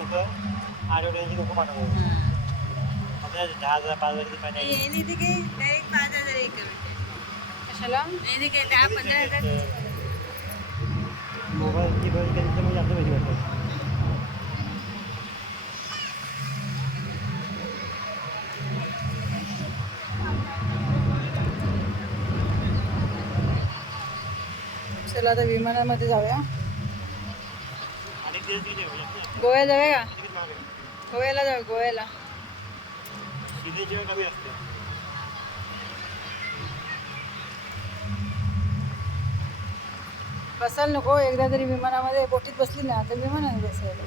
लोक आठवड्याची लोक पाठवतात. आपल्या दहा हजार पाच हजार कशाला? मोबाईलची बघ जास्त पैसे भेटतात. चला आता विमानामध्ये जाऊया आणि तेच किती आहे? म्हणजे गोव्याला जाऊया का? गोव्याला जाऊ गोव्याला. बसायला नको एकदा तरी विमानामध्ये बोटीत बसली ना तर विमानाने बसायला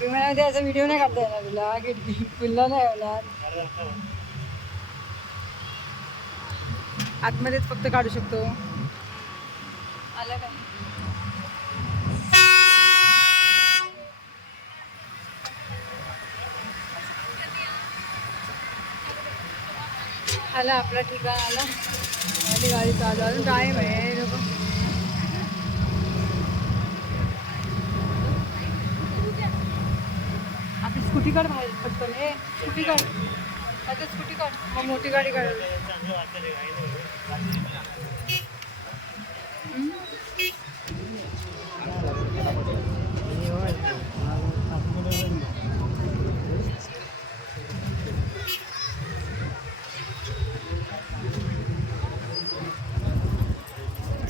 विमानामध्ये असा व्हिडिओ नाही काढता येणार तुला खिडकी खुल्ला नाही होणार. आतमध्येच फक्त काढू शकतो. आलं का? आला आपला ठिकाण आला. माझी गाडी चालू अजून टाईम आहे. आपली स्कूटी काढ बाहेर पटकन. ए स्कूटी काढ. आता स्कूटी काढ. मग मोठी गाडी काढ.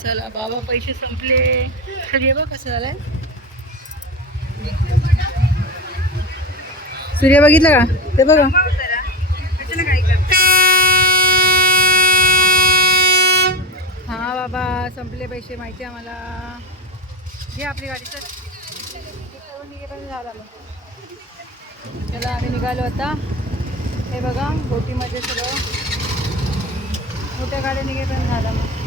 चला बाबा पैसे संपले. तर ये बघ कसं झालंय. सूर्य बघितलं का? ते बघा. हा बाबा संपले पैसे माहिती आहे आम्हाला. घे आपली गाडी तर झाला मग चला आम्ही निघालो आता. हे बघा बोटीमध्ये सगळं. मोठ्या गाड्या निघेपर्यंत झाला मग.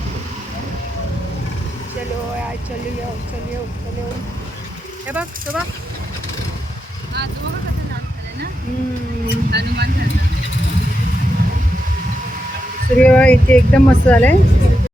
चलो यार चलियो चलियो चलियो हे बघ तो बघ. हा तू बघा. हनुमान झालं. सूर्य इथे एकदम मस्त झालंय.